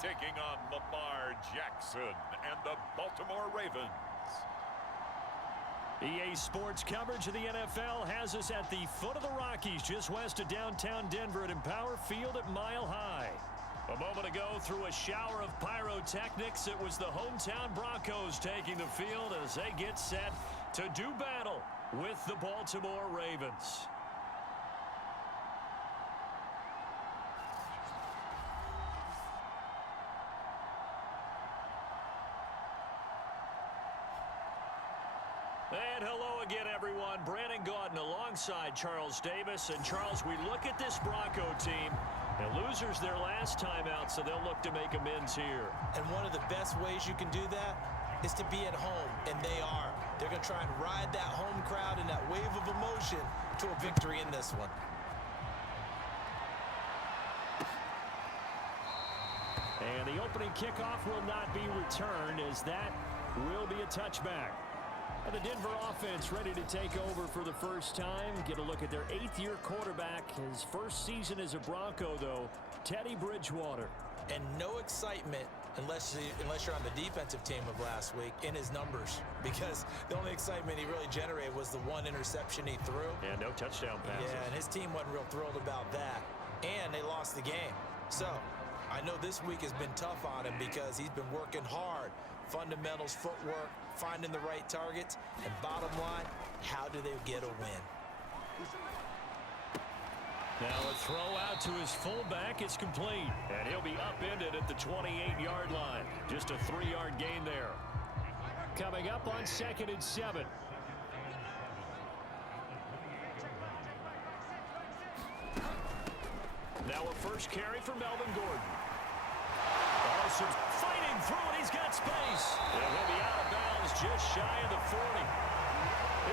taking on Lamar Jackson and the Baltimore Ravens. EA Sports coverage of the NFL has us at the foot of the Rockies, just west of downtown Denver at Empower Field at Mile High. A moment ago, through a shower of pyrotechnics, it was the hometown Broncos taking the field as they get set to do battle with the Baltimore Ravens. And hello again, everyone. Brandon Gaudin alongside Charles Davis. And, Charles, we look at this Bronco team. And losers their last time out, so they'll look to make amends here. And one of the best ways you can do that is to be at home, and they are. They're going to try and ride that home crowd and that wave of emotion to a victory in this one. And the opening kickoff will not be returned, as that will be a touchback. And the Denver offense ready to take over for the first time. Get a look at their 8th-year quarterback. His first season as a Bronco, though, Teddy Bridgewater. And no excitement unless you're on the defensive team of last week in his numbers, because the only excitement he really generated was the one interception he threw. And no touchdown passes. Yeah, and his team wasn't real thrilled about that. And they lost the game. So I know this week has been tough on him because he's been working hard. Fundamentals, footwork, finding the right targets, and bottom line, how do they get a win? Now a throw out to his fullback is complete, and he'll be upended at the 28-yard line. Just a 3-yard gain there. Coming up on 2nd and 7. Now a first carry for Melvin Gordon. Parsons fighting through it. He's got space. And he'll be out of bounds just shy of the 40.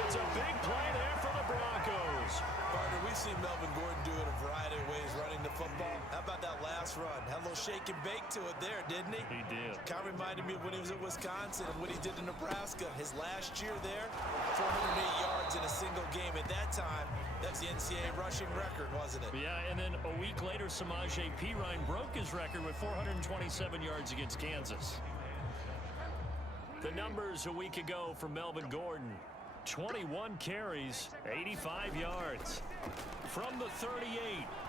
It's a big play there for the Broncos. Partner, we've seen Melvin Gordon do it a variety of ways running the football. How about that last run? Had a little shake and bake to it there, didn't he? He did. Kind of reminded me of when he was at Wisconsin and what he did in Nebraska. His last year there, 408 yards in a single game. At that time, that's the NCAA rushing record, wasn't it? Yeah, and then a week later, Samaje Perine broke his record with 427 yards against Kansas. The numbers a week ago for Melvin Gordon. 21 carries, 85 yards. From the 38,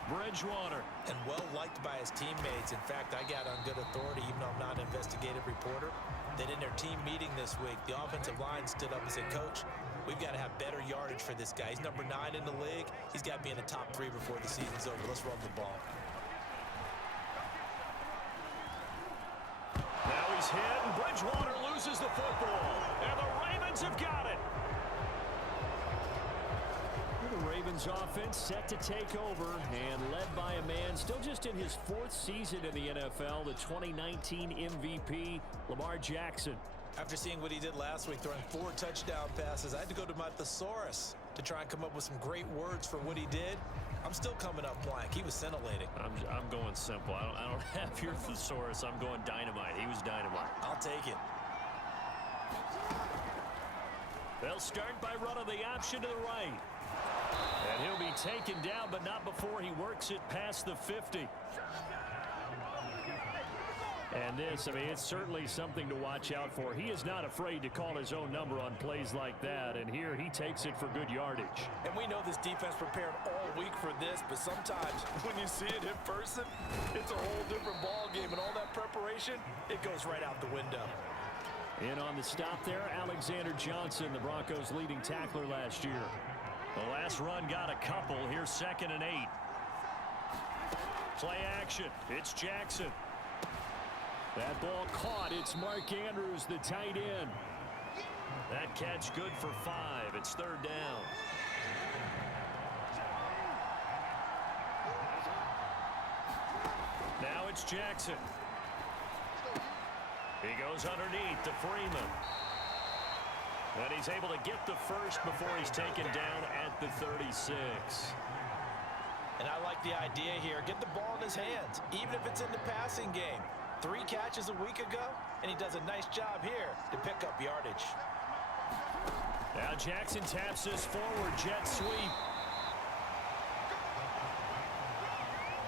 Bridgewater. And well liked by his teammates. In fact, I got on good authority, even though I'm not an investigative reporter, that in their team meeting this week, the offensive line stood up and said, Coach, we've got to have better yardage for this guy. He's number 9 in the league. He's got to be in the top 3 before the season's over. Let's run the ball. Now he's hit, and Bridgewater loses the football. And the Ravens have got it. The Ravens offense set to take over and led by a man still just in his 4th season in the NFL, the 2019 MVP, Lamar Jackson. After seeing what he did last week, throwing 4 touchdown passes, I had to go to my thesaurus to try and come up with some great words for what he did. I'm still coming up blank. He was scintillating. I'm going simple. I don't have your thesaurus. I'm going dynamite. He was dynamite. I'll take it. They'll start by running the option to the right. And he'll be taken down, but not before he works it past the 50. And this, I mean, it's certainly something to watch out for. He is not afraid to call his own number on plays like that, and here he takes it for good yardage. And we know this defense prepared all week for this, but sometimes when you see it in person, it's a whole different ball game, and all that preparation, it goes right out the window. In on the stop there, Alexander Johnson, the Broncos' leading tackler last year. The last run got a couple. Here's 2nd and 8. Play action. It's Jackson. That ball caught. It's Mark Andrews, the tight end. That catch good for 5. It's 3rd down. Now it's Jackson. He goes underneath to Freeman. And he's able to get the first before he's taken down at the 36. And I like the idea here. Get the ball in his hands, even if it's in the passing game. 3 catches a week ago, and he does a nice job here to pick up yardage. Now Jackson taps this forward jet sweep.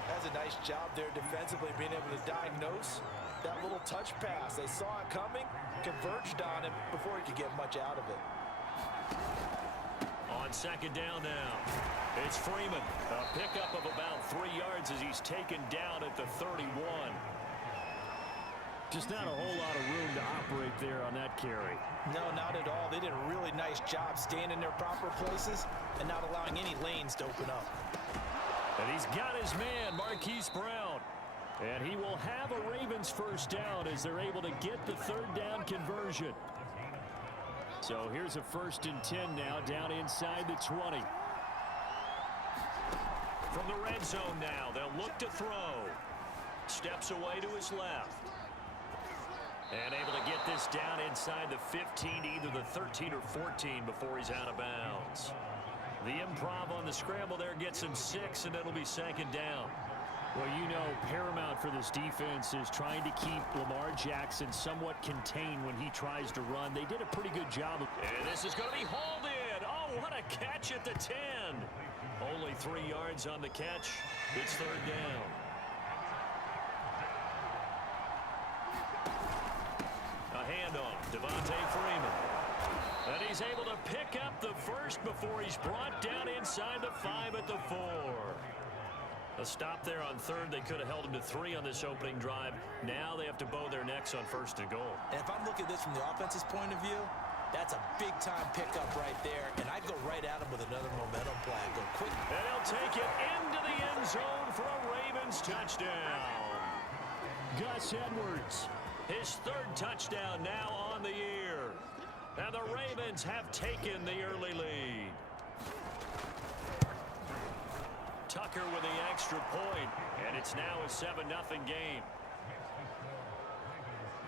Does a nice job there defensively, being able to diagnose touch pass. They saw it coming, converged on him before he could get much out of it. On second down now, it's Freeman. A pickup of about 3 yards as he's taken down at the 31. Just not a whole lot of room to operate there on that carry. No, not at all. They did a really nice job staying in their proper places and not allowing any lanes to open up. And he's got his man, Marquise Brown. And he will have a Ravens first down as they're able to get the third down conversion. So here's a 1st and 10 now down inside the 20. From the red zone now, they'll look to throw. Steps away to his left. And able to get this down inside the 15, either the 13 or 14 before he's out of bounds. The improv on the scramble there gets him 6, and it'll be second down. Well, you know, paramount for this defense is trying to keep Lamar Jackson somewhat contained when he tries to run. They did a pretty good job. And this is going to be hauled in. Oh, what a catch at the 10. Only 3 yards on the catch. It's third down. A handoff, Devontae Freeman. And he's able to pick up the first before he's brought down inside the 5 at the 4. A stop there on third. They could have held him to 3 on this opening drive. Now they have to bow their necks on 1st and goal. And if I'm looking at this from the offense's point of view, that's a big-time pickup right there. And I'd go right at him with another momentum play. Go quick. And he'll take it into the end zone for a Ravens touchdown. Gus Edwards. His 3rd touchdown now on the year. And the Ravens have taken the early lead. Tucker with the extra point, and it's now a 7-0 game.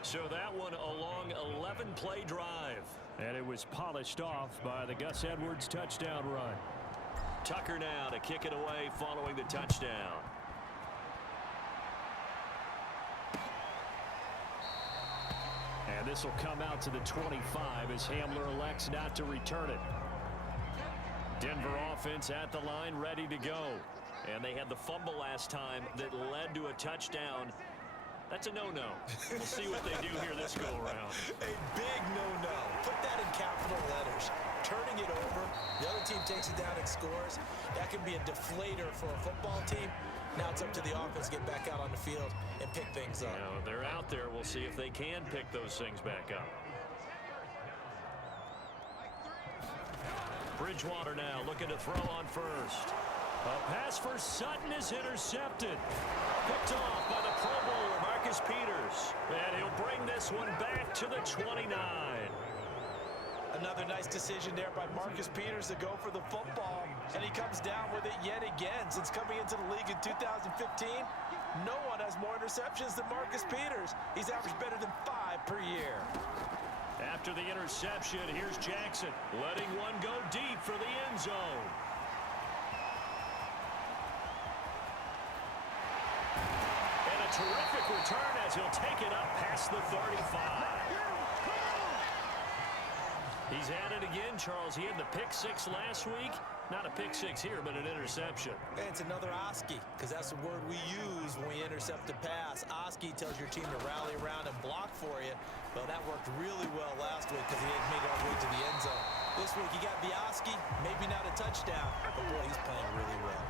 So that one a long 11-play drive. And it was polished off by the Gus Edwards touchdown run. Tucker now to kick it away following the touchdown. And this will come out to the 25 as Hamler elects not to return it. Denver offense at the line, ready to go. And they had the fumble last time that led to a touchdown. That's a no-no. We'll see what they do here this go-around. A big no-no. Put that in capital letters. Turning it over. The other team takes it down and scores. That can be a deflator for a football team. Now it's up to the offense to get back out on the field and pick things up. Now, they're out there. We'll see if they can pick those things back up. Bridgewater now looking to throw on first. A pass for Sutton is intercepted. Picked off by the Pro Bowler, Marcus Peters. And he'll bring this one back to the 29. Another nice decision there by Marcus Peters to go for the football. And he comes down with it yet again. Since coming into the league in 2015, no one has more interceptions than Marcus Peters. He's averaged better than 5 per year. After the interception, here's Jackson, letting one go deep for the end zone. And a terrific return as he'll take it up past the 35. He's at it again, Charles. He had the pick 6 last week. Not a pick 6 here, but an interception. And it's another Oski, because that's the word we use when we intercept a pass. Oski tells your team to rally around and block for you. Well, that worked really well last week because he had made it all the way to the end zone. This week, he got the Oski, maybe not a touchdown, but boy, he's playing really well.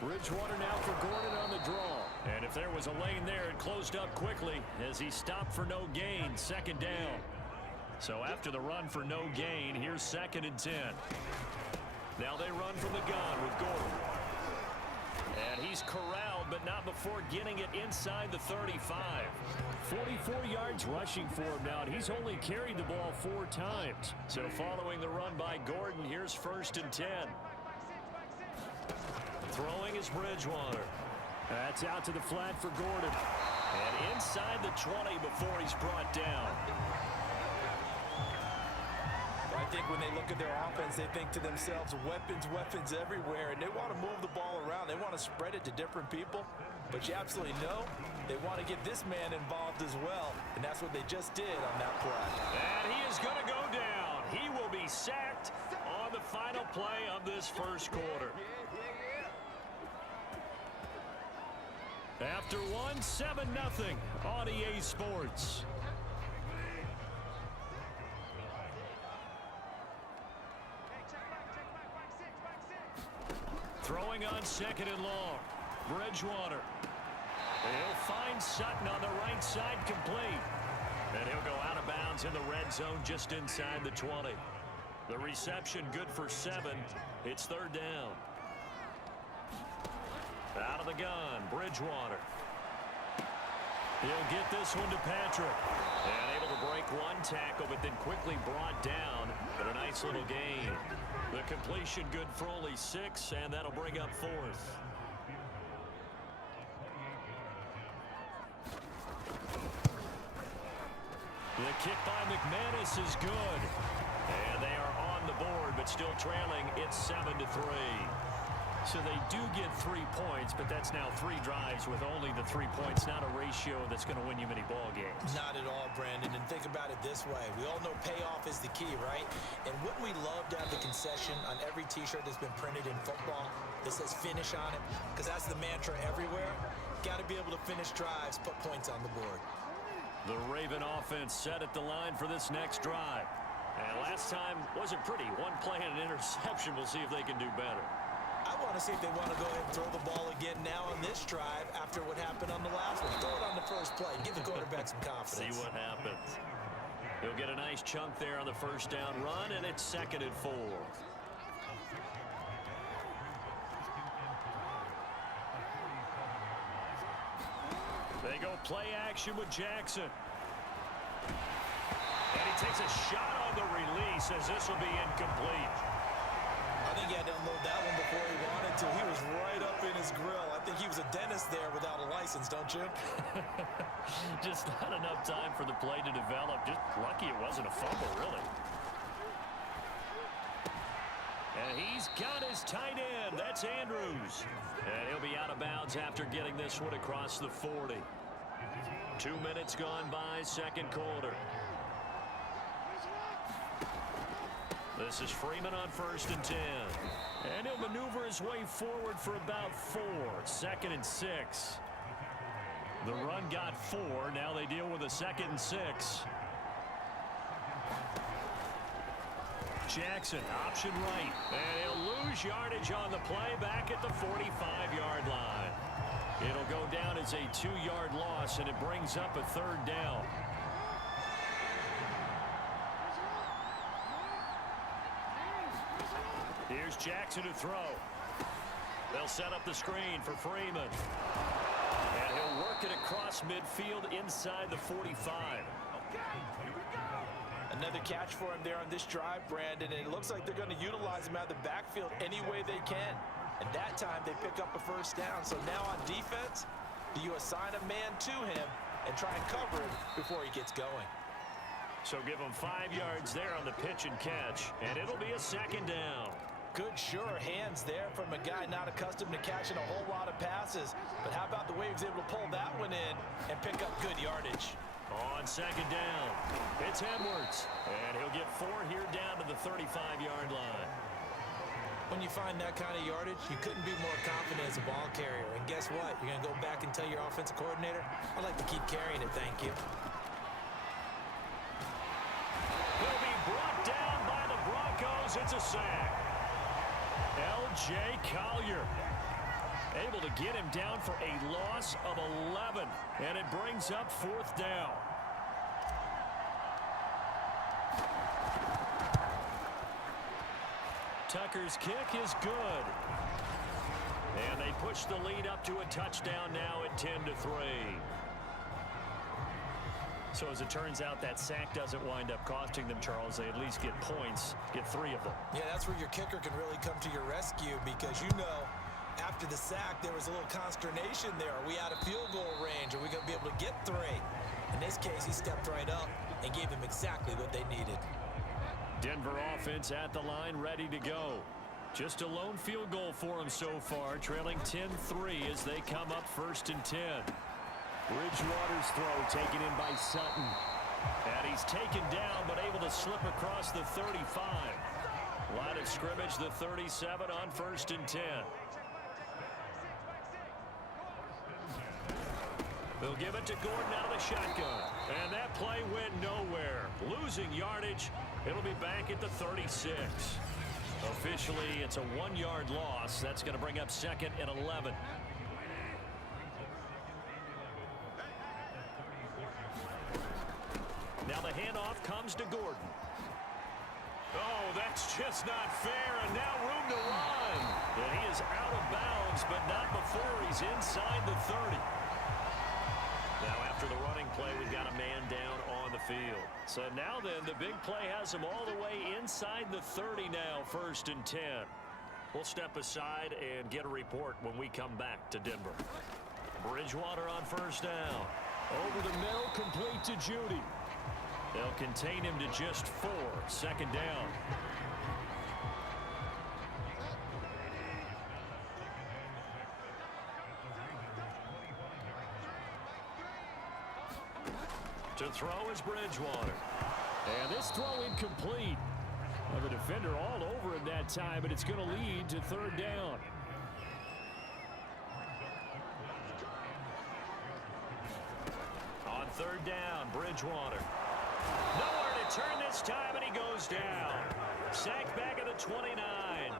Bridgewater now for Gordon on the draw. And if there was a lane there, it closed up quickly as he stopped for no gain. Second down. So after the run for no gain, here's 2nd and 10. Now they run from the gun with Gordon. And he's corralled, but not before getting it inside the 35. 44 yards rushing for him now, and he's only carried the ball 4 times. So following the run by Gordon, here's 1st and 10. Throwing is Bridgewater. That's out to the flat for Gordon. And inside the 20 before he's brought down. I think when they look at their offense, they think to themselves, weapons, weapons everywhere, and they want to move the ball around. They want to spread it to different people, but you absolutely know they want to get this man involved as well, and that's what they just did on that play. And he is going to go down. He will be sacked on the final play of this first quarter. After one, 7-0 on EA Sports. Throwing on second and long. Bridgewater. He'll find Sutton on the right side, complete. And he'll go out of bounds in the red zone just inside the 20. The reception good for 7. It's third down. Out of the gun, Bridgewater. He'll get this one to Patrick. And able to break one tackle, but then quickly brought down. But a nice little gain. The completion good for only 6, and that'll bring up 4th. The kick by McManus is good. And they are on the board, but still trailing. It's 7-3. So they do get 3 points, but that's now 3 drives with only the 3 points. Not a ratio that's going to win you many ball games. Not at all, Brandon. And think about it this way. We all know payoff is the key, right? And wouldn't we love to have the concession on every T-shirt that's been printed in football that says finish on it? Because that's the mantra everywhere. Got to be able to finish drives, put points on the board. The Raven offense set at the line for this next drive. And last time wasn't pretty. One play and an interception. We'll see if they can do better. I want to see if they want to go ahead and throw the ball again now on this drive after what happened on the last one. Throw it on the first play. Give the quarterback some confidence. See what happens. He'll get a nice chunk there on the first down run, and it's 2nd and 4. They go play action with Jackson. And he takes a shot on the release as this will be incomplete. I think he had to unload that one before he wanted to. He was right up in his grill. I think he was a dentist there without a license, don't you? Just not enough time for the play to develop. Just lucky it wasn't a fumble, really. And he's got his tight end. That's Andrews. And he'll be out of bounds after getting this one across the 40. 2 minutes gone by, second quarter. This is Freeman on 1st and 10. And he'll maneuver his way forward for about 4. 2nd and 6. The run got 4. Now they deal with a 2nd and 6. Jackson, option right. And he'll lose yardage on the play back at the 45-yard line. It'll go down as a 2-yard loss, and it brings up a 3rd down. Here's Jackson to throw. They'll set up the screen for Freeman. And he'll work it across midfield inside the 45. Another catch for him there on this drive, Brandon, and it looks like they're going to utilize him out of the backfield any way they can. And that time they pick up a 1st down. So now on defense, do you assign a man to him and try and cover him before he gets going? So give him 5 yards there on the pitch and catch, and it'll be a 2nd down. Good, sure hands there from a guy not accustomed to catching a whole lot of passes. But how about the way he was able to pull that one in and pick up good yardage? On 2nd down, it's Edwards. And he'll get 4 here down to the 35-yard line. When you find that kind of yardage, you couldn't be more confident as a ball carrier. And guess what? You're going to go back and tell your offensive coordinator, I'd like to keep carrying it, thank you. He'll be brought down by the Broncos. It's a sack. L.J. Collier able to get him down for a loss of 11. And it brings up 4th down. Tucker's kick is good. And they push the lead up to a touchdown now at 10-3. So as it turns out, that sack doesn't wind up costing them, Charles. They at least get points, get 3 of them. Yeah, that's where your kicker can really come to your rescue because, you know, after the sack, there was a little consternation there. Are we out of field goal range? Are we going to be able to get 3? In this case, he stepped right up and gave them exactly what they needed. Denver offense at the line, ready to go. Just a lone field goal for them so far, trailing 10-3 as they come up 1st and 10. Bridgewater's throw taken in by Sutton. And he's taken down but able to slip across the 35. Line of of scrimmage, the 37 on 1st and 10. They'll give it to Gordon out of the shotgun. And that play went nowhere. Losing yardage. It'll be back at the 36. Officially, it's a 1-yard loss. That's going to bring up 2nd and 11. Now the handoff comes to Gordon. Oh, that's just not fair, and now room to run. And he is out of bounds, but not before he's inside the 30. Now after the running play, we've got a man down on the field. So now then, the big play has him all the way inside the 30 now, 1st and 10. We'll step aside and get a report when we come back to Denver. Bridgewater on 1st down. Over the middle, complete to Judy. They'll contain him to just 4, 2nd down. To throw is Bridgewater. And this throw incomplete. Well, the defender all over him that time, but it's going to lead to 3rd down. On 3rd down, Bridgewater. Nowhere to turn this time, and he goes down. Sacked back at the 29.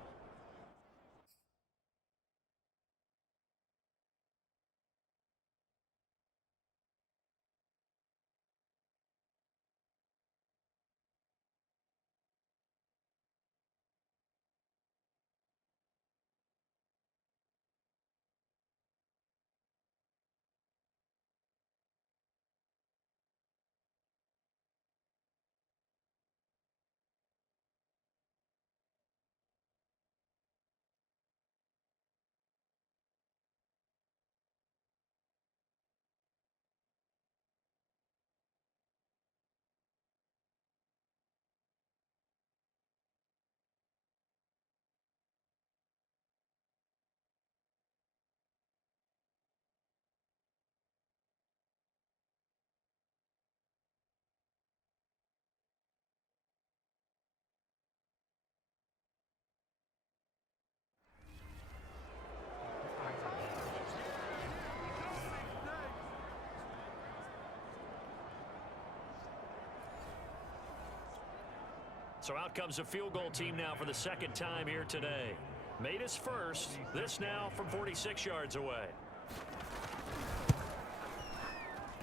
So out comes a field goal team now for the 2nd time here today. Made his first. This now from 46 yards away.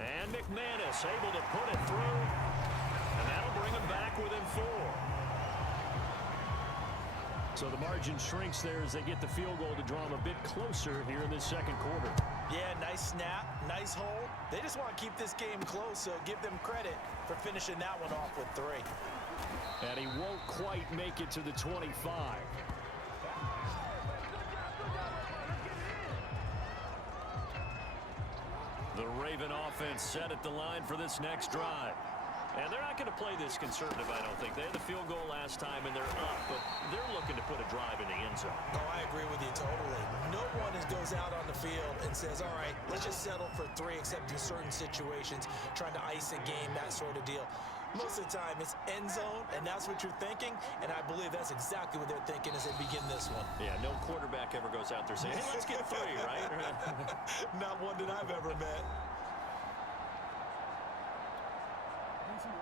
And McManus able to put it through. And that'll bring him back within 4. So the margin shrinks there as they get the field goal to draw them a bit closer here in this 2nd quarter. Yeah, nice snap, nice hole. They just want to keep this game close, so give them credit for finishing that one off with 3. And he won't quite make it to the 25. The Raven offense set at the line for this next drive. And they're not going to play this conservative, I don't think. They had the field goal last time, and they're up, but they're looking to put a drive in the end zone. Oh, I agree with you totally. No one goes out on the field and says, all right, let's just settle for 3, except in certain situations, trying to ice a game, that sort of deal. Most of the time, it's end zone, and that's what you're thinking, and I believe that's exactly what they're thinking as they begin this one. Yeah, no quarterback ever goes out there saying, hey, let's get 3, right? Not one that I've ever met.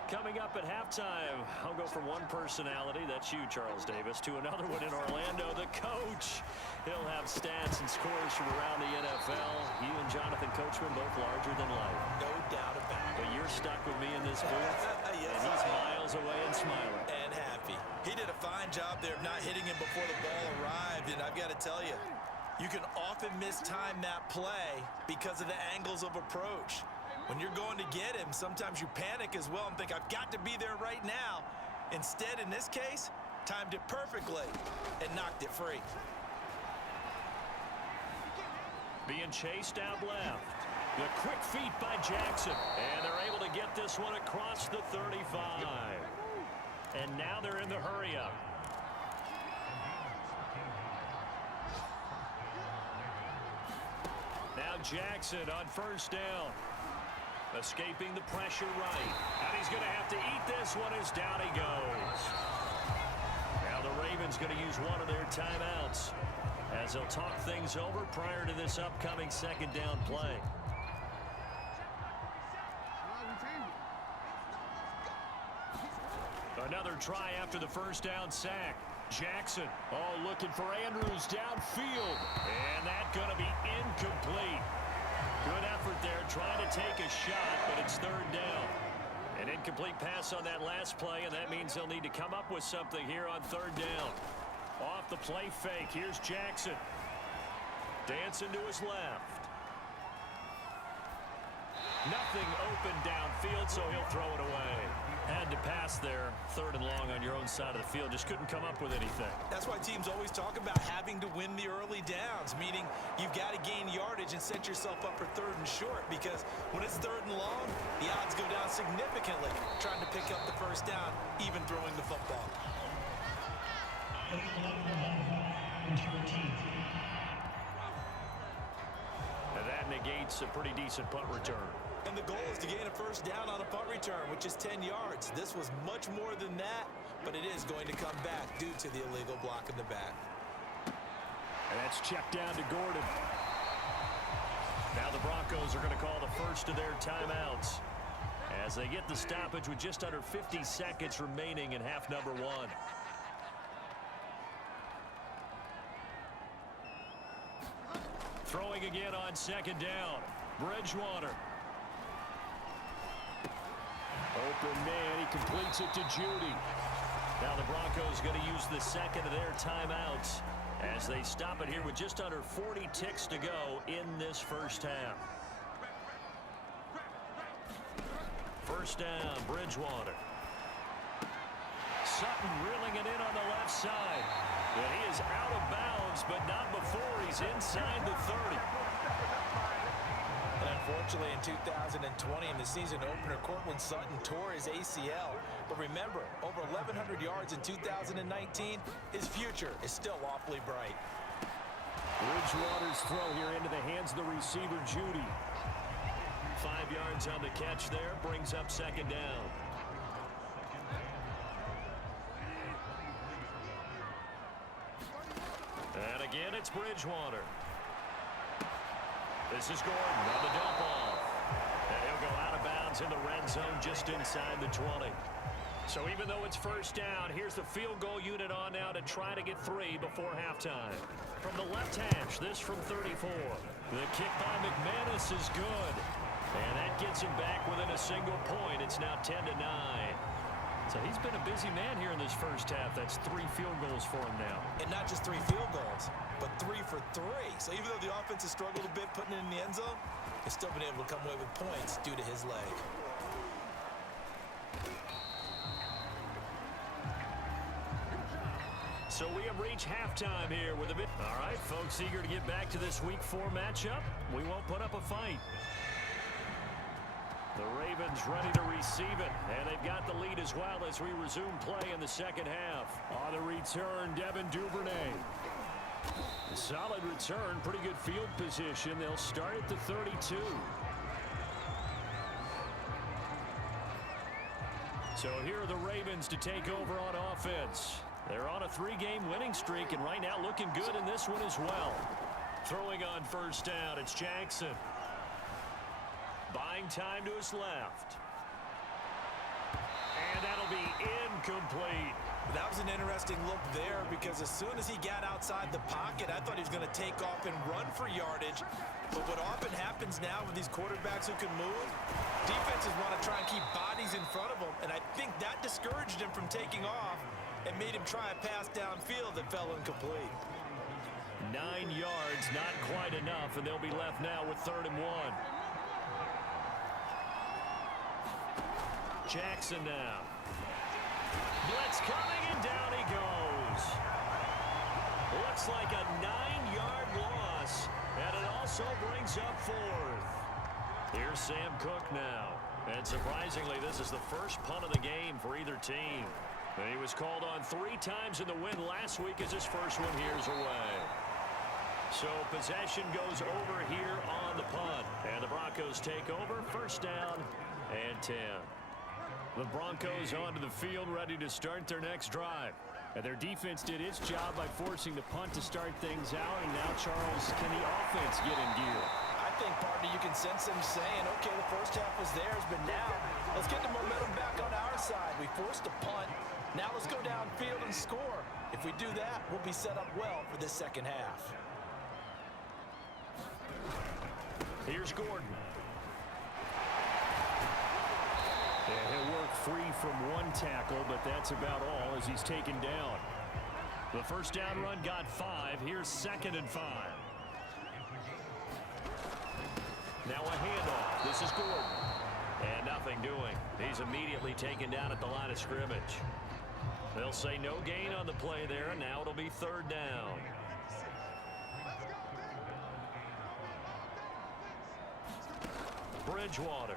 Coming up at halftime, I'll go from one personality, that's you, Charles Davis, to another one in Orlando, the coach. He'll have stats and scores from around the NFL. You and Jonathan Coachman, both larger than life. No doubt about it. But you're stuck with me in this booth, yes, and he's miles away and smiling. And happy. He did a fine job there of not hitting him before the ball arrived, and I've got to tell you, you can often mistime that play because of the angles of approach. When you're going to get him, sometimes you panic as well and think, I've got to be there right now. Instead, in this case, timed it perfectly and knocked it free. Being chased out left. The quick feet by Jackson. And they're able to get this one across the 35. And now they're in the hurry-up. Now Jackson on 1st down. Escaping the pressure right. And he's going to have to eat this one as down he goes. Now the Ravens Ravens going to use one of their timeouts as they'll talk things over prior to this upcoming second down play. Another try after the first down sack. Jackson, looking for Andrews downfield. And that's going to be incomplete. Good effort there trying to take a shot, but it's third down. An incomplete pass on that last play, and that means they'll need to come up with something here on third down. Off the play fake, here's Jackson. Dancing to his left. Nothing open downfield, so he'll throw it away. Had to pass there, third and long on your own side of the field. Just couldn't come up with anything. That's why teams always talk about having to win the early downs, meaning you've got to gain yardage and set yourself up for third and short, because when it's third and long, the odds go down significantly trying to pick up the first down, even throwing the football. And that negates a pretty decent punt return. And the goal is to gain a first down on a punt return, which is 10 yards. This was much more than that, but it is going to come back due to the illegal block in the back. And that's checked down to Gordon. Now the Broncos are going to call the first of their timeouts as they get the stoppage with just under 50 seconds remaining in half number one. Throwing again on second down. Bridgewater. Open man, he completes it to Judy. Now the Broncos going to use the second of their timeouts as they stop it here with just under 40 ticks to go in this first half. First down, Bridgewater. Sutton reeling it in on the left side. And he is out of bounds, but not before he's inside the 30. And unfortunately, in 2020, in the season opener, Cortland Sutton tore his ACL. But remember, over 1,100 yards in 2019, his future is still awfully bright. Bridgewater's throw here into the hands of the receiver, Judy. 5 yards on the catch there, brings up second down. And again, it's Bridgewater. This is Gordon on the dump off. And he'll go out of bounds in the red zone just inside the 20. So even though it's first down, here's the field goal unit on now to try to get 3 before halftime. From the left hash, this from 34. The kick by McManus is good. And that gets him back within a single point. It's now 10-9. So he's been a busy man here in this first half. That's 3 field goals for him now. And not just 3 field goals, but 3 for 3. So even though the offense has struggled a bit putting it in the end zone, they've still been able to come away with points due to his leg. So we have reached halftime here with a bit. All right, folks, eager to get back to this Week 4 matchup. We won't put up a fight. The Ravens ready to receive it, and they've got the lead as well as we resume play in the second half. On the return, Devin Duvernay. Solid return, pretty good field position. They'll start at the 32. So here are the Ravens to take over on offense. They're on a 3-game winning streak, and right now looking good in this one as well. Throwing on first down, it's Jackson. Buying time to his left. And that'll be incomplete. That was an interesting look there, because as soon as he got outside the pocket, I thought he was going to take off and run for yardage. But what often happens now with these quarterbacks who can move, defenses want to try and keep bodies in front of them, and I think that discouraged him from taking off and made him try a pass downfield that fell incomplete. 9 yards, not quite enough, and they'll be left now with 3rd and 1. Jackson now. Blitz coming, and down he goes. Looks like a 9-yard loss, and it also brings up 4th. Here's Sam Cook now. And surprisingly, this is the first punt of the game for either team. And he was called on 3 times in the win last week as his first one here's away. So possession goes over here on the punt. And the Broncos take over, first down and 10. The Broncos onto the field, ready to start their next drive. And their defense did its job by forcing the punt to start things out. And now, Charles, can the offense get in gear? I think, partner, you can sense them saying, okay, the first half was theirs, but now let's get the momentum back on our side. We forced a punt. Now let's go downfield and score. If we do that, we'll be set up well for this second half. Here's Gordon. And he'll work free from one tackle, but that's about all as he's taken down. The first down run got 5. Here's 2nd and 5. Now a handoff. This is Gordon. And nothing doing. He's immediately taken down at the line of scrimmage. They'll say no gain on the play there, and now it'll be 3rd down. Bridgewater.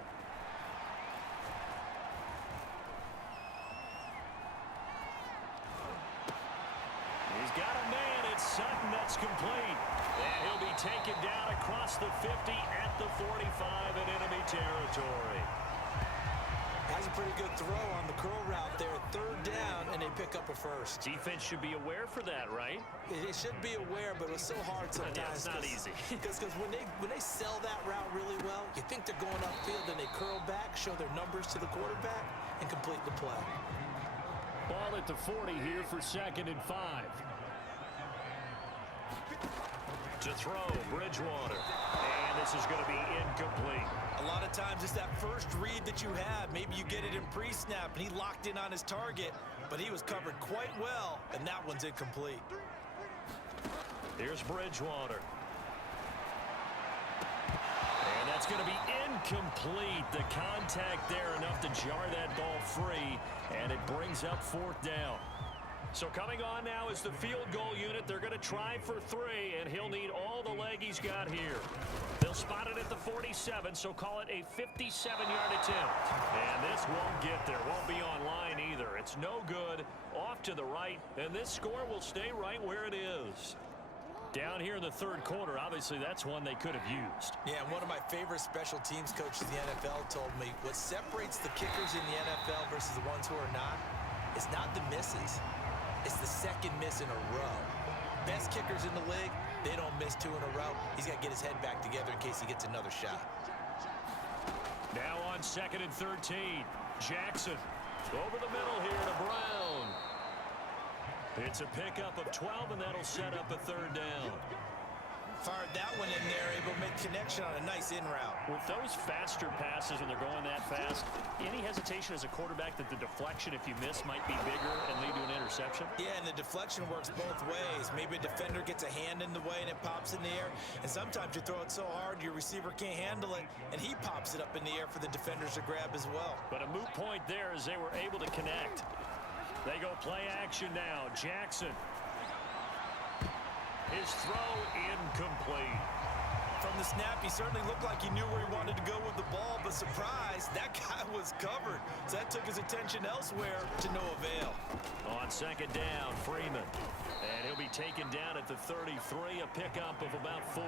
He's got a man. It's Sutton. That's complete. And he'll be taken down across the 50 at the 45 in enemy territory. Has a pretty good throw on the curl route there. 3rd down, and they pick up a first. Defense should be aware for that, right? They should be aware, but it was so hard sometimes. Yeah, it's not easy. Because when they sell that route really well, you think they're going upfield, and they curl back, show their numbers to the quarterback, and complete the play. Ball at the 40 here for 2nd and 5. To throw, Bridgewater. And this is going to be incomplete. A lot of times it's that first read that you have. Maybe you get it in pre-snap, and he locked in on his target, but he was covered quite well, and that one's incomplete. Here's Bridgewater. And that's going to be incomplete. The contact there enough to jar that ball free, and it brings up 4th down. So coming on now is the field goal unit. They're going to try for 3, and he'll need all the leg he's got here. They'll spot it at the 47, so call it a 57-yard attempt. And this won't get there. Won't be on line either. It's no good. Off to the right, and this score will stay right where it is. Down here in the 3rd quarter, obviously that's one they could have used. Yeah, and one of my favorite special teams coaches in the NFL told me what separates the kickers in the NFL versus the ones who are not is not the misses. It's the 2nd miss in a row. Best kickers in the league, they don't miss 2 in a row. He's got to get his head back together in case he gets another shot. Now on 2nd and 13. Jackson over the middle here to Brown. It's a pickup of 12, and that'll set up a 3rd down. Fired that one in there, able to make connection on a nice in route. With those faster passes when they're going that fast, any hesitation as a quarterback that the deflection, if you miss, might be bigger and lead to an interception? Yeah, and the deflection works both ways. Maybe a defender gets a hand in the way and it pops in the air, and sometimes you throw it so hard your receiver can't handle it, and he pops it up in the air for the defenders to grab as well. But a moot point there as they were able to connect. They go play action now. Jackson. His throw incomplete. From the snap, he certainly looked like he knew where he wanted to go with the ball, but surprise, that guy was covered. So that took his attention elsewhere to no avail. On 2nd down, Freeman. And he'll be taken down at the 33, a pickup of about 4.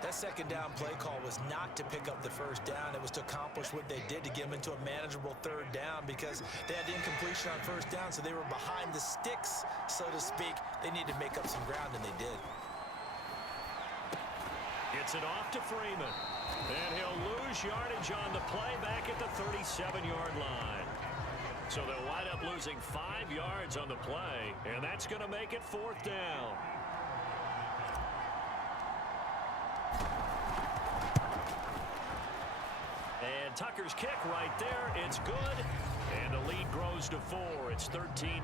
That 2nd down play call was not to pick up the 1st down. It was to accomplish what they did to get him into a manageable 3rd down because they had incompletion on 1st down, so they were behind the sticks, so to speak. They needed to make up some ground, and they did. Gets it off to Freeman. And he'll lose yardage on the play back at the 37-yard line. So they'll wind up losing 5 yards on the play, and that's going to make it 4th down. And Tucker's kick right there. It's good. And the lead grows to 4. It's 13-9.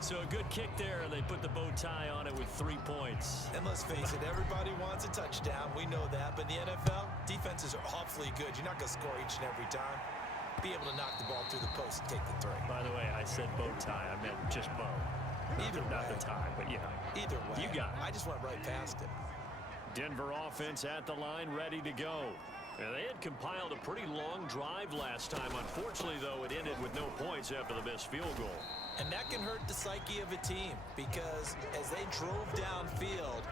So a good kick there. They put the bow tie on it with 3 points. And let's face it, everybody wants a touchdown. We know that. But in the NFL, defenses are awfully good. You're not going to score each and every time. Be able to knock the ball through the post and take the 3. By the way, I said bow tie. I meant just bow. Either way. Not the tie, but you know. Either way. You got it. I just went right past it. Denver offense at the line, ready to go. And they had compiled a pretty long drive last time. Unfortunately, though, it ended with no points after the missed field goal. And that can hurt the psyche of a team because as they drove downfield,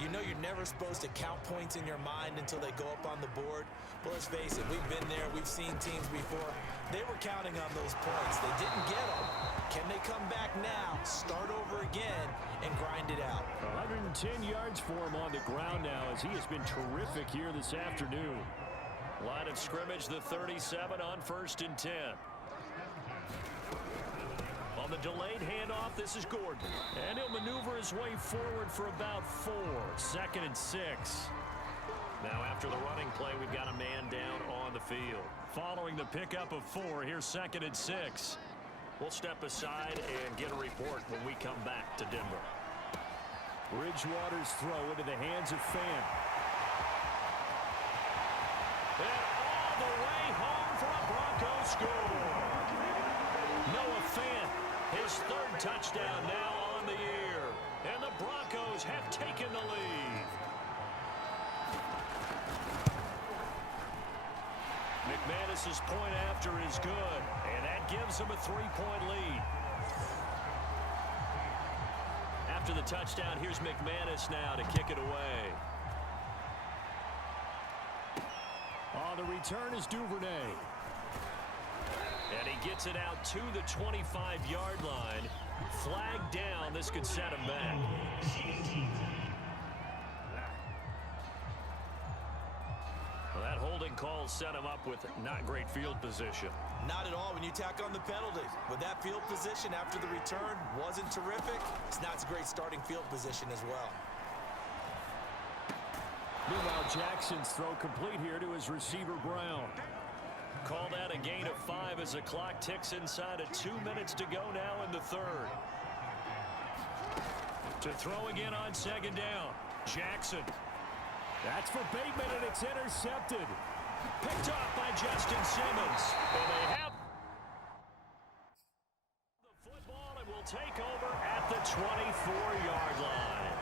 You know you're never supposed to count points in your mind until they go up on the board. But let's face it, we've been there. We've seen teams before. They were counting on those points. They didn't get them. Can they come back now, start over again, and grind it out? 110 yards for him on the ground now as he has been terrific here this afternoon. Line of scrimmage, the 37 on 1st and 10. On the delayed handoff, this is Gordon. And he'll maneuver his way forward for about 4. 2nd and 6. Now after the running play, we've got a man down on the field. Following the pickup of 4, here's 2nd and 6. We'll step aside and get a report when we come back to Denver. Bridgewater's throw into the hands of Fant. And all the way home for a Broncos score. Noah Fant, his 3rd touchdown now on the year. And the Broncos have taken the lead. McManus's point after is good, and that gives him a 3-point lead. After the touchdown, here's McManus now to kick it away. On the return is Duvernay. And he gets it out to the 25-yard line. Flag down. This could set him back. Well, that holding call set him up with not great field position. Not at all when you tack on the penalty. With that field position after the return wasn't terrific, it's not a great starting field position as well. Meanwhile, Jackson's throw complete here to his receiver, Brown. Called out a gain of 5 as the clock ticks inside of 2 minutes to go now in the 3rd. To throw again on 2nd down. Jackson. That's for Bateman, and it's intercepted. Picked up by Justin Simmons. And they have the football and will take over at the 24-yard line.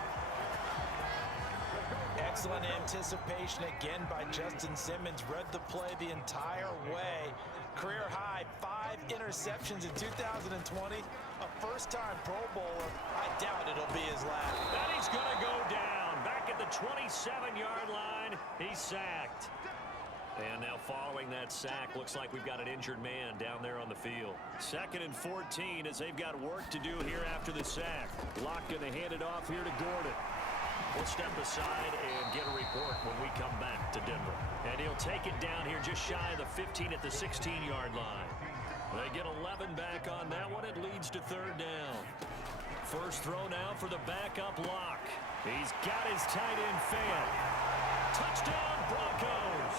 Excellent anticipation again by Justin Simmons. Read the play the entire way. Career high 5 interceptions in 2020. A first-time Pro Bowler. I doubt it'll be his last. And he's going to go down. Back at the 27-yard line. He's sacked. And now following that sack, looks like we've got an injured man down there on the field. 2nd and 14 as they've got work to do here after the sack. Locke going to hand it off here to Gordon. We'll step aside and get a report when we come back to Denver. And he'll take it down here just shy of the 15 at the 16-yard line. They get 11 back on that one. It leads to 3rd down. First throw now for the backup Locke. He's got his tight end Fant. Touchdown Broncos.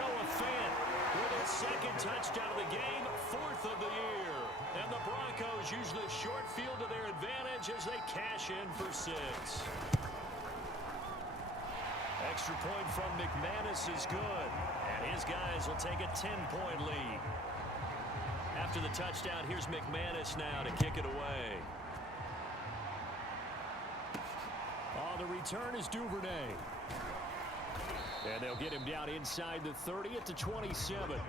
Noah Fant with his 2nd touchdown of the game, 4th of the year. And the Broncos use the short field to their advantage as they cash in for 6. Extra point from McManus is good. And his guys will take a 10-point lead. After the touchdown, here's McManus now to kick it away. On the return is Duvernay. And they'll get him down inside the 30 at the 27.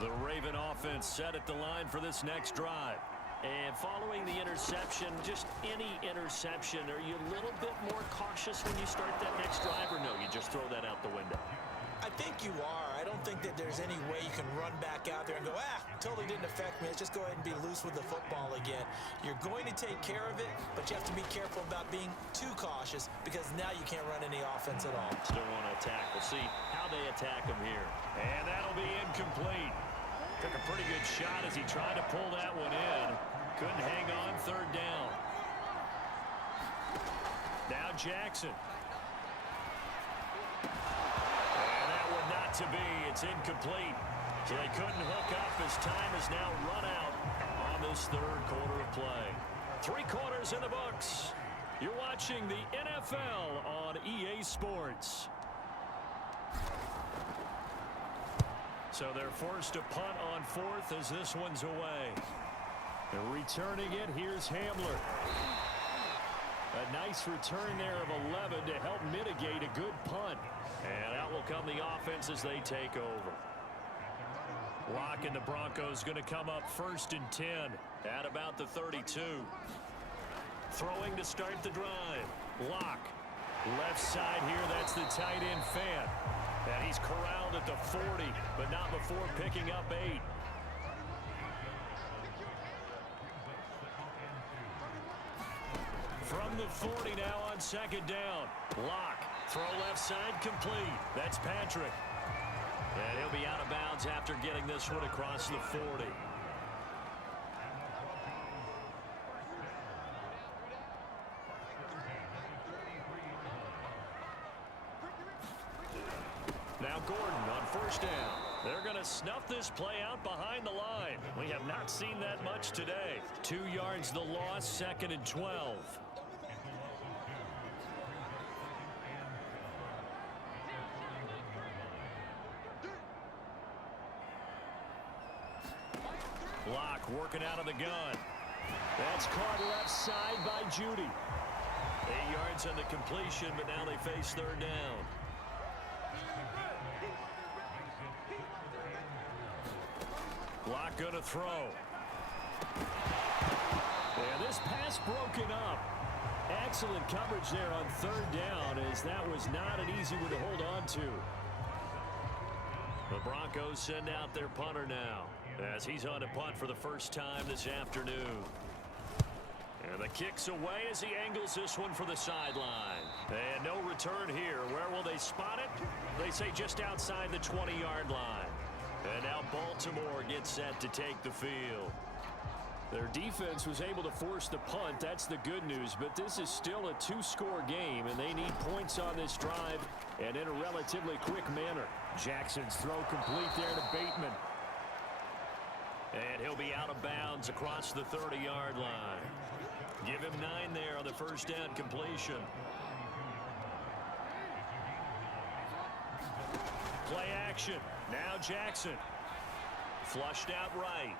The Raven offense set at the line for this next drive. And following the interception, just any interception, are you a little bit more cautious when you start that next drive, or no, you just throw that out the window? I think you are. I don't think that there's any way you can run back out there and go, totally didn't affect me. Let's just go ahead and be loose with the football again. You're going to take care of it, but you have to be careful about being too cautious because now you can't run any offense at all. Still want to attack. We'll see how they attack him here. And that'll be incomplete. Took a pretty good shot as he tried to pull that one in. Couldn't hang on 3rd down. Now Jackson. And that one not to be. It's incomplete. So they couldn't hook up as time has now run out on this 3rd quarter of play. 3 quarters in the books. You're watching the NFL on EA Sports. So they're forced to punt on 4th as this one's away. And returning it, here's Hamler. A nice return there of 11 to help mitigate a good punt. And out will come the offense as they take over. Locke and the Broncos going to come up 1st and 10. At about the 32. Throwing to start the drive. Locke. Left side here, that's the tight end Fant. And he's corralled at the 40, but not before picking up 8. From the 40 now on second down. Locke. Throw left side complete. That's Patrick. And he'll be out of bounds after getting this one across the 40. Now Gordon on first down. They're going to snuff this play out behind the line. We have not seen that much today. 2 yards the loss, second and 12. Locke working out of the gun. That's caught left side by Judy. 8 yards on the completion, but now they face third down. Locke going to throw. And this pass broken up. Excellent coverage there on third down, as that was not an easy one to hold on to. The Broncos send out their punter now, as he's on to punt for the first time this afternoon. And the kick's away as he angles this one for the sideline. And no return here. Where will they spot it? They say just outside the 20-yard line. And now Baltimore gets set to take the field. Their defense was able to force the punt. That's the good news. But this is still a 2-score game, and they need points on this drive and in a relatively quick manner. Jackson's throw complete there to Bateman. And he'll be out of bounds across the 30-yard line. Give him 9 there on the first down completion. Play action. Now Jackson. Flushed out right.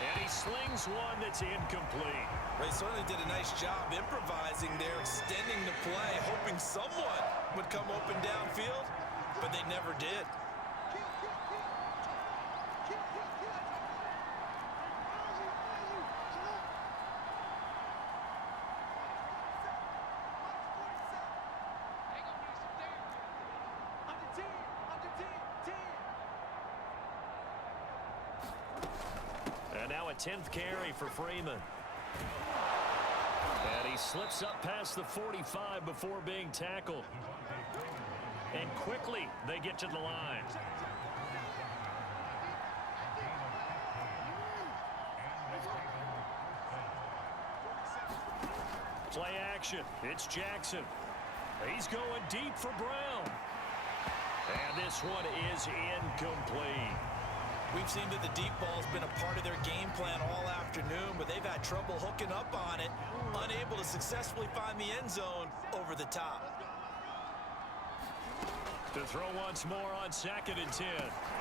And he slings one that's incomplete. They certainly did a nice job improvising there, extending the play, hoping someone would come open downfield, but they never did. And now a 10th carry for Freeman. And he slips up past the 45 before being tackled. And quickly they get to the line. Play action. It's Jackson. He's going deep for Brown. And this one is incomplete. We've seen that the deep ball's been a part of their game plan all afternoon, but they've had trouble hooking up on it, unable to successfully find the end zone over the top. To throw once more on second and 10.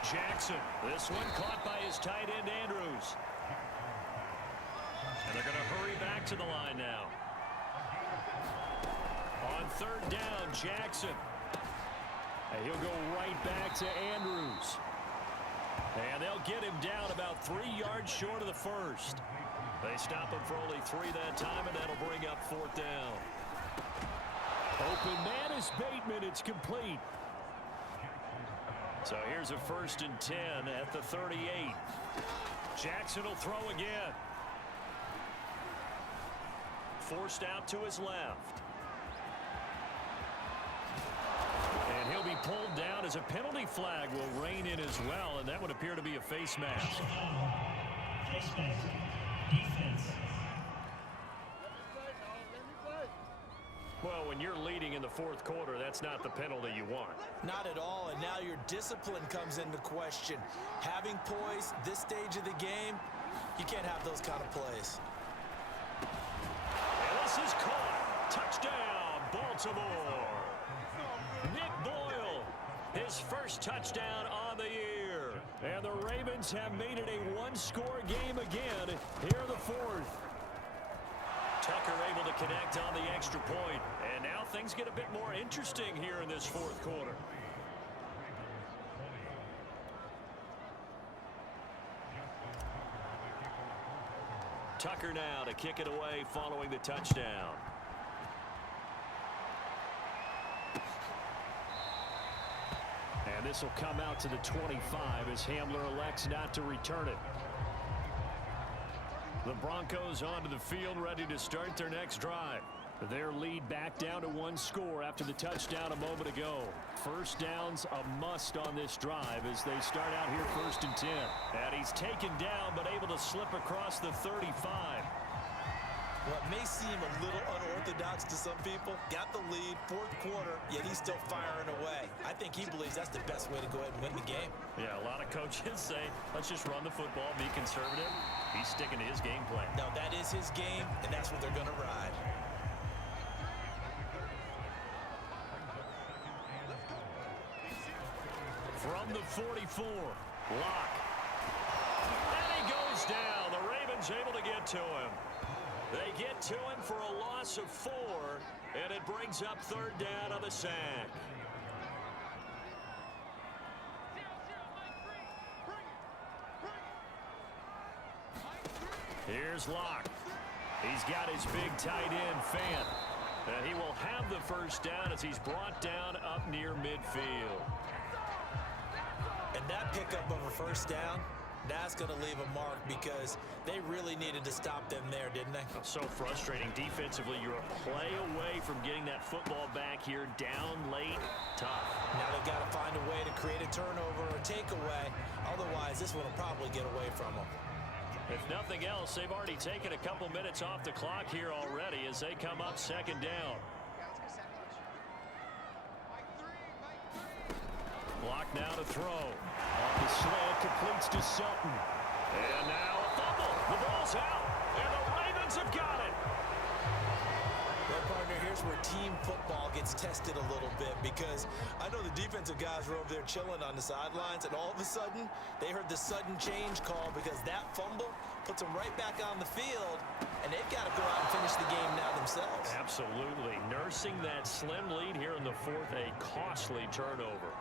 Jackson. This one caught by his tight end Andrews. And they're going to hurry back to the line now. On third down, Jackson. And he'll go right back to Andrews. And they'll get him down about 3 yards short of the first. They stop him for only 3 that time, and that'll bring up fourth down. Open man is Bateman. It's complete. So here's a first and 10 at the 38. Jackson will throw again. Forced out to his left. And he'll be pulled down as a penalty flag will rein in as well, and that would appear to be a face mask. Face mask. Defense. Well, when you're leading in the fourth quarter, that's not the penalty you want. Not at all, and now your discipline comes into question. Having poise this stage of the game, you can't have those kind of plays. And this is caught. Touchdown, Baltimore. Nick Boyle, his first touchdown on the year. And the Ravens have made it a one-score game again here in the fourth. Tucker able to connect on the extra point. And now things get a bit more interesting here in this fourth quarter. Tucker now to kick it away following the touchdown. And this will come out to the 25 as Hamler elects not to return it. The Broncos onto the field ready to start their next drive. Their lead back down to 1 score after the touchdown a moment ago. First down's a must on this drive as they start out here 1st and 10. And he's taken down but able to slip across the 35. What may seem a little unorthodox to some people, got the lead, 4th quarter, yet he's still firing away. I think he believes that's the best way to go ahead and win the game. Yeah, a lot of coaches say, let's just run the football, be conservative. He's sticking to his game plan. No, that is his game, and that's what they're going to ride. From the 44, Locke. And he goes down. The Ravens able to get to him. They get to him for a loss of 4, and it brings up 3rd down on the sack. Here's Locke. He's got his big tight end, Fant. And he will have the first down as he's brought down up near midfield. And that pickup of a first down, that's going to leave a mark because they really needed to stop them there, didn't they? So frustrating. Defensively, you're a play away from getting that football back here down late. Tough. Now they've got to find a way to create a turnover or takeaway. Otherwise, this one will probably get away from them. If nothing else, they've already taken a couple minutes off the clock here already as they come up 2nd down. Block now to throw. On the slant, completes to Sutton. And now a fumble. The ball's out, and the Ravens have got it. Well, partner, here's where team football gets tested a little bit because I know the defensive guys were over there chilling on the sidelines, and all of a sudden, they heard the sudden change call because that fumble puts them right back on the field, and they've got to go out and finish the game now themselves. Absolutely. Nursing that slim lead here in the 4th, a costly turnover.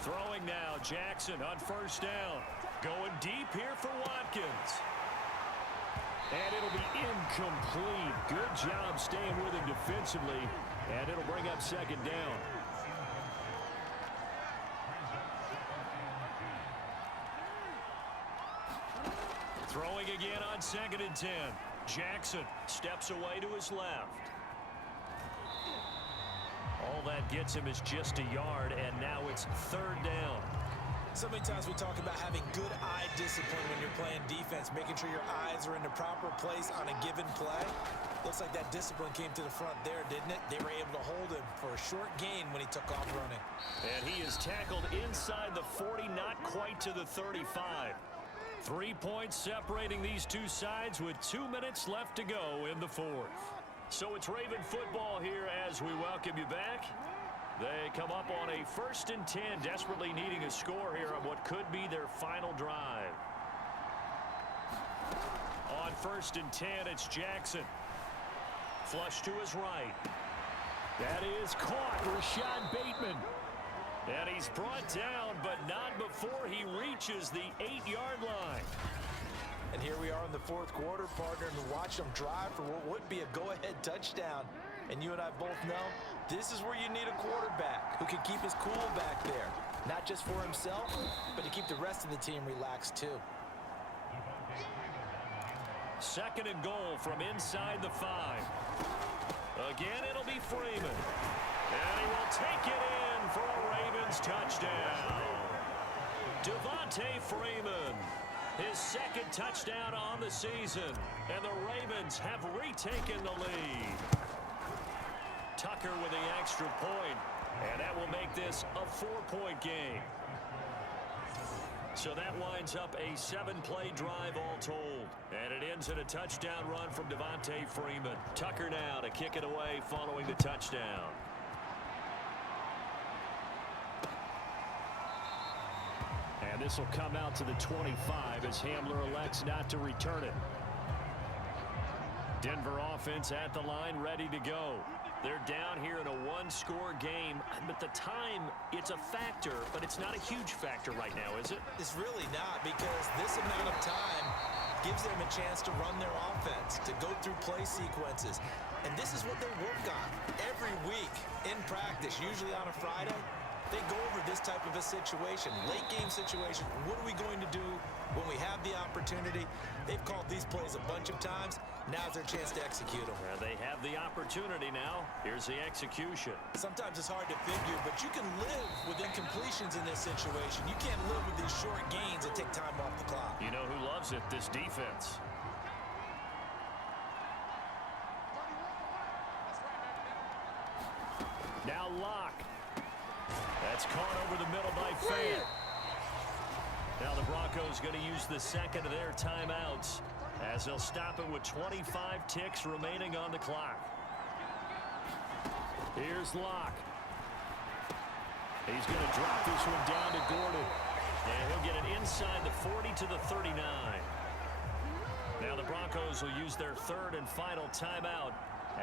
Throwing now, Jackson on 1st down. Going deep here for Watkins. And it'll be incomplete. Good job staying with him defensively. And it'll bring up 2nd down. Throwing again on 2nd and 10. Jackson steps away to his left. All that gets him is just a yard, and now it's 3rd down. So many times we talk about having good eye discipline when you're playing defense, making sure your eyes are in the proper place on a given play. Looks like that discipline came to the front there, didn't it? They were able to hold him for a short gain when he took off running. And he is tackled inside the 40, not quite to the 35. 3 points separating these two sides with 2 minutes left to go in the 4th. So it's Raven football here as we welcome you back. They come up on a 1st and 10, desperately needing a score here on what could be their final drive. On 1st and 10, it's Jackson. Flush to his right. That is caught, Rashad Bateman. And he's brought down, but not before he reaches the 8-yard line. And here we are in the 4th quarter, partner, and watch them drive for what would be a go-ahead touchdown. And you and I both know this is where you need a quarterback who can keep his cool back there. Not just for himself, but to keep the rest of the team relaxed too. 2nd and goal from inside the 5. Again, it'll be Freeman. And he will take it in for a Ravens touchdown. Devontae Freeman. His 2nd touchdown on the season. And the Ravens have retaken the lead. Tucker with the extra point. And that will make this a 4-point game. So that winds up a 7-play drive all told. And it ends in a touchdown run from Devontae Freeman. Tucker now to kick it away following the touchdown. And this will come out to the 25 as Hamler elects not to return it. Denver offense at the line, ready to go. They're down here in a one-score game. At the time, it's a factor, but it's not a huge factor right now, is it? It's really not, because this amount of time gives them a chance to run their offense, to go through play sequences. And this is what they work on every week in practice, usually on a Friday. They go over this type of a situation, late game situation. What are we going to do when we have the opportunity? They've called these plays a bunch of times. Now's their chance to execute them. They have the opportunity now. Here's the execution. Sometimes it's hard to figure, but you can live with incompletions in this situation. You can't live with these short gains that take time off the clock. You know who loves it? This defense. Now Locke. That's caught over the middle by Fan. Now the Broncos going to use the second of their timeouts as they'll stop it with 25 ticks remaining on the clock. Here's Locke. He's going to drop this one down to Gordon. And he'll get it inside the 40 to the 39. Now the Broncos will use their third and final timeout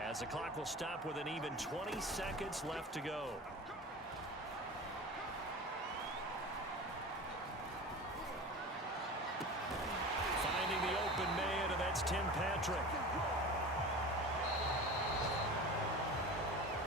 as the clock will stop with an even 20 seconds left to go. Finding the open man, and that's Tim Patrick.